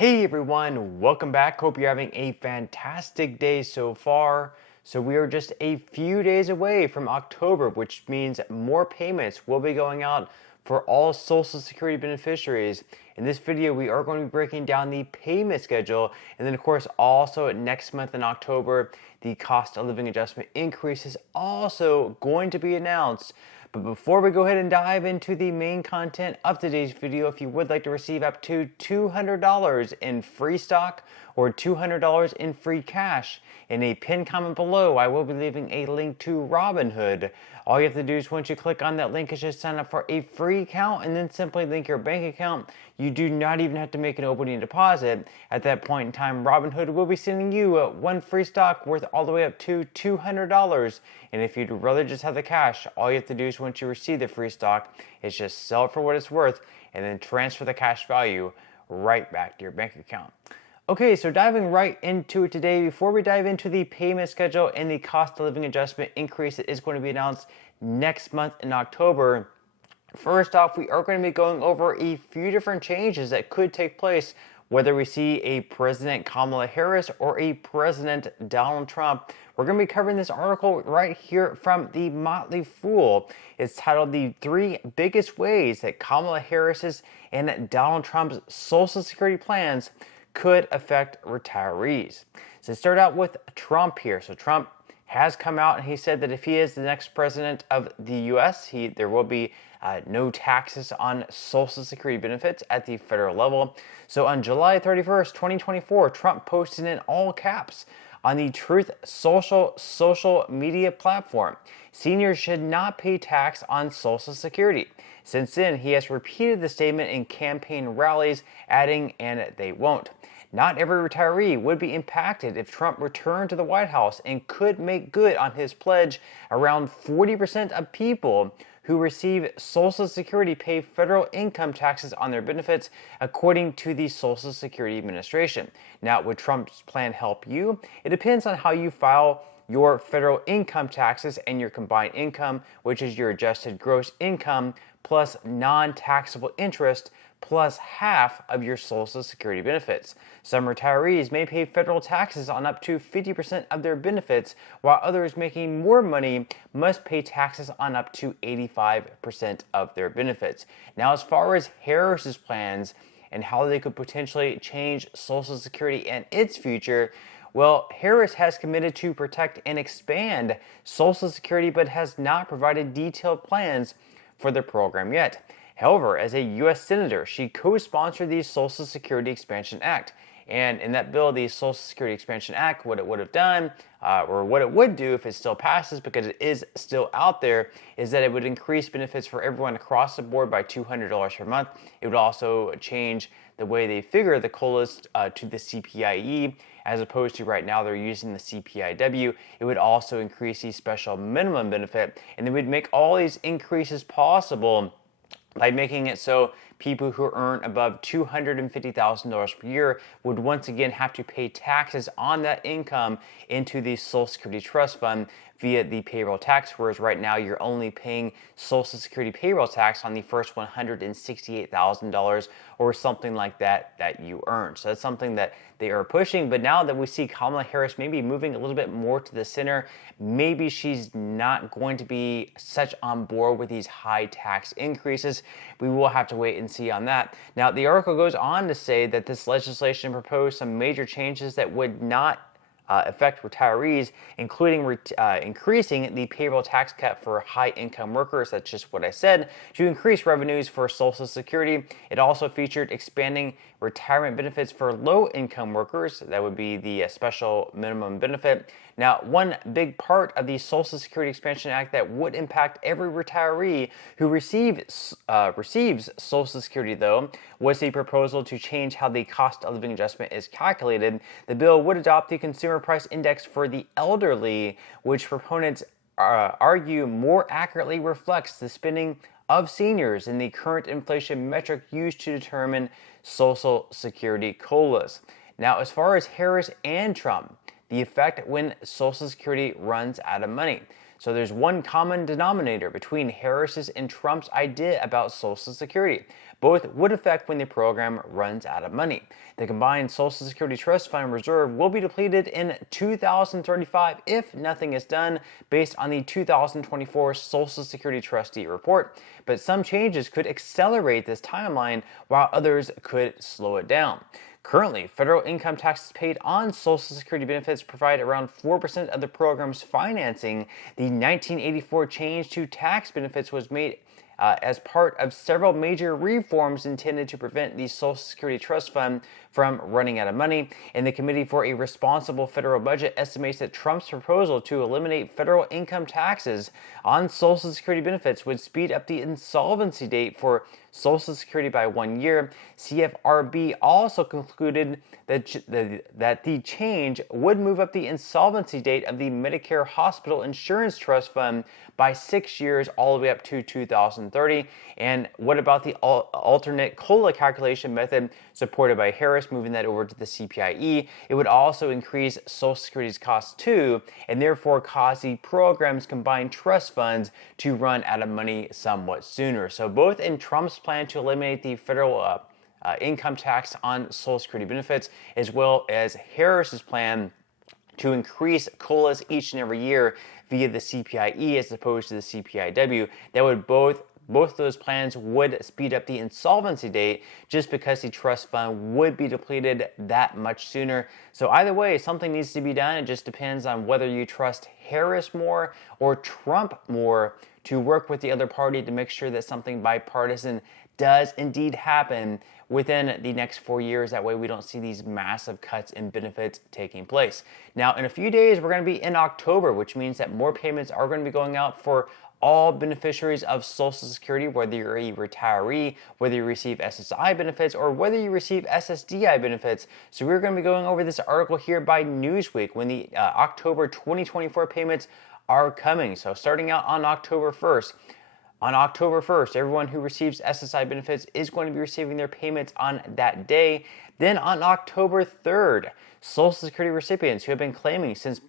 Hey everyone, welcome back. Hope you're having a fantastic day so far. So we are just a few days away from October, which means more payments will be going out for all Social Security beneficiaries. In this video, we are going to be breaking down the payment schedule, and then of course also next month in October, the cost of living adjustment increase is also going to be announced. But before we go ahead and dive into the main content of today's video, if you would like to receive up to $200 in free stock or $200 in free cash, in a pinned comment below, I will be leaving a link to Robinhood. All you have to do is once you click on that link is just sign up for a free account and then simply link your bank account. You do not even have to make an opening deposit. At that point in time, Robinhood will be sending you one free stock worth all the way up to $200. And if you'd rather just have the cash, all you have to do is once you receive the free stock is just sell it for what it's worth and then transfer the cash value right back to your bank account. Okay, so diving right into it today, before we dive into the payment schedule and the cost of living adjustment increase that is going to be announced next month in October, first off, we are going to be going over a few different changes that could take place whether we see a President Kamala Harris or a President Donald Trump. We're going to be covering this article right here from the Motley Fool. It's titled The 3 Biggest Ways That Kamala Harris's and Donald Trump's Social Security Plans Could Affect Retirees. So start out with Trump here. So Trump has come out and he said that if he is the next president of the U.S., there will be no taxes on Social Security benefits at the federal level. So on July 31st, 2024, Trump posted in all caps on the Truth social media platform, seniors should not pay tax on Social Security. Since then, he has repeated the statement in campaign rallies, adding, and they won't. Not every retiree would be impacted if Trump returned to the White House and could make good on his pledge. Around 40% of people who receive Social Security pay federal income taxes on their benefits, according to the Social Security Administration. Now, would Trump's plan help you? It depends on how you file your federal income taxes and your combined income, which is your adjusted gross income plus non-taxable interest plus half of your Social Security benefits. Some retirees may pay federal taxes on up to 50% of their benefits, while others making more money must pay taxes on up to 85% of their benefits. Now, as far as Harris's plans and how they could potentially change Social Security and its future, well, Harris has committed to protect and expand Social Security, but has not provided detailed plans for the program yet. However, as a U.S. Senator, she co-sponsored the Social Security Expansion Act. And in that bill, the Social Security Expansion Act, what it would have done, or what it would do if it still passes, because it is still out there, is that it would increase benefits for everyone across the board by $200 per month. It would also change the way they figure the COLAs to the CPIE, as opposed to right now they're using the CPIW. It would also increase the special minimum benefit, and they would make all these increases possible by making it so people who earn above $250,000 per year would once again have to pay taxes on that income into the Social Security Trust Fund via the payroll tax, whereas right now you're only paying Social Security payroll tax on the first $168,000 or something like that you earn. So that's something that they are pushing. But now that we see Kamala Harris maybe moving a little bit more to the center, maybe she's not going to be such on board with these high tax increases. We will have to wait and see on that. Now, the article goes on to say that this legislation proposed some major changes that would not affect retirees, including increasing the payroll tax cut for high-income workers. That's just what I said, to increase revenues for Social Security. It also featured expanding retirement benefits for low-income workers. That would be the special minimum benefit. Now, one big part of the Social Security Expansion Act that would impact every retiree who receives Social Security, though, was the proposal to change how the cost of living adjustment is calculated. The bill would adopt the Consumer Price Index for the elderly, which proponents argue more accurately reflects the spending of seniors in the current inflation metric used to determine Social Security COLAs. Now, as far as Harris and Trump, the effect when Social Security runs out of money. So there's one common denominator between Harris's and Trump's idea about Social Security. Both would affect when the program runs out of money. The combined Social Security Trust Fund reserve will be depleted in 2035 if nothing is done, based on the 2024 Social Security Trustee Report. But some changes could accelerate this timeline, while others could slow it down. Currently, federal income taxes paid on Social Security benefits provide around 4% of the program's financing. The 1984 change to tax benefits was made as part of several major reforms intended to prevent the Social Security Trust Fund from running out of money. And the Committee for a Responsible Federal Budget estimates that Trump's proposal to eliminate federal income taxes on Social Security benefits would speed up the insolvency date for Social Security by 1 year. CFRB also concluded that the change would move up the insolvency date of the Medicare Hospital Insurance Trust Fund by 6 years, all the way up to 2030. And what about the alternate COLA calculation method supported by Harris, moving that over to the CPIE? It would also increase Social Security's costs too, and therefore cause the program's combined trust funds to run out of money somewhat sooner. So both in Trump's plan to eliminate the federal income tax on Social Security benefits, as well as Harris's plan to increase COLAs each and every year via the CPIE as opposed to the CPIW, that would both of those plans would speed up the insolvency date, just because the trust fund would be depleted that much sooner. So either way, something needs to be done. It just depends on whether you trust Harris more or Trump more to work with the other party to make sure that something bipartisan does indeed happen within the next 4 years. That way we don't see these massive cuts in benefits taking place. Now, in a few days, we're going to be in October, which means that more payments are going to be going out for all beneficiaries of Social Security, whether you're a retiree, whether you receive SSI benefits, or whether you receive SSDI benefits. So we're going to be going over this article here by Newsweek when the October 2024 payments are coming. So starting out on October 1st, everyone who receives SSI benefits is going to be receiving their payments on that day. Then on October 3rd, Social Security recipients who have been claiming since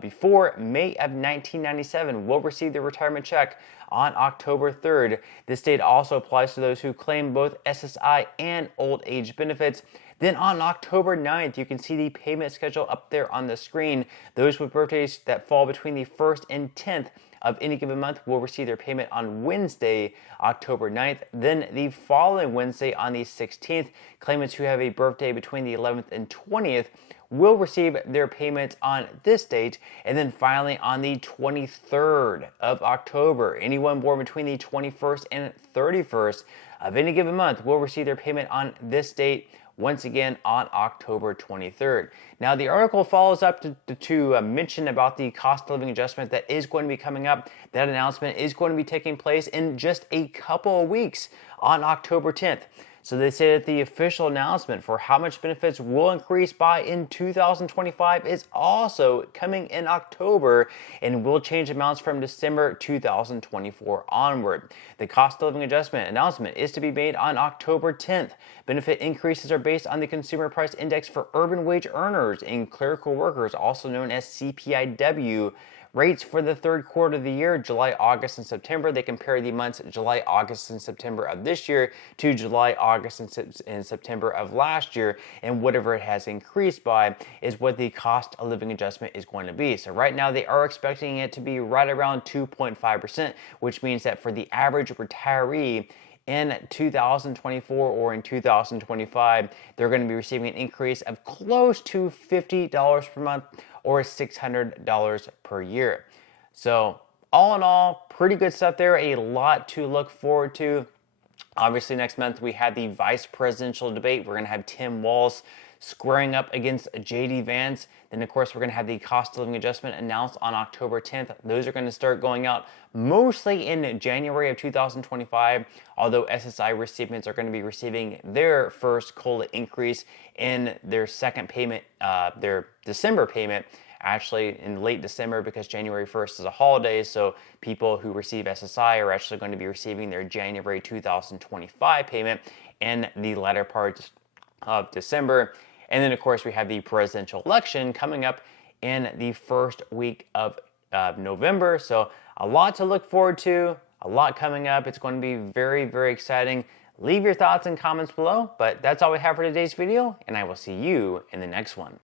before May of 1997 will receive their retirement check on October 3rd. This date also applies to those who claim both SSI and old age benefits. Then on October 9th, you can see the payment schedule up there on the screen. Those with birthdays that fall between the 1st and 10th of any given month will receive their payment on Wednesday, October 9th. Then the following Wednesday on the 16th, claimants who have a birthday between the 11th and 20th will receive their payments on this date. And then finally on the 23rd of October, anyone born between the 21st and 31st of any given month will receive their payment on this date, once again on October 23rd. Now, the article follows up to mention about the cost of living adjustment that is going to be coming up. That announcement is going to be taking place in just a couple of weeks on October 10th. So they say that the official announcement for how much benefits will increase by in 2025 is also coming in October and will change amounts from December 2024 onward. The cost of living adjustment announcement is to be made on October 10th. Benefit increases are based on the Consumer Price Index for urban wage earners and clerical workers, also known as CPIW. Rates for the third quarter of the year, July, August, and September. They compare the months July, August, and September of this year to July, August, and September of last year. And whatever it has increased by is what the cost of living adjustment is going to be. So right now they are expecting it to be right around 2.5%, which means that for the average retiree in 2024 or in 2025, they're going to be receiving an increase of close to $50 per month, or $600 per year. So all in all, pretty good stuff there. A lot to look forward to. Obviously, next month we have the vice presidential debate. We're going to have Tim Walz squaring up against J.D. Vance. Then, of course, we're going to have the cost of living adjustment announced on October 10th. Those are going to start going out mostly in January of 2025, although SSI recipients are going to be receiving their first COLA increase in their second payment, their December payment, actually in late December, because January 1st is a holiday, so people who receive SSI are actually going to be receiving their January 2025 payment in the latter part of December. And then, of course, we have the presidential election coming up in the first week of November. So a lot to look forward to, a lot coming up. It's going to be very, very exciting. Leave your thoughts and comments below, but that's all we have for today's video, and I will see you in the next one.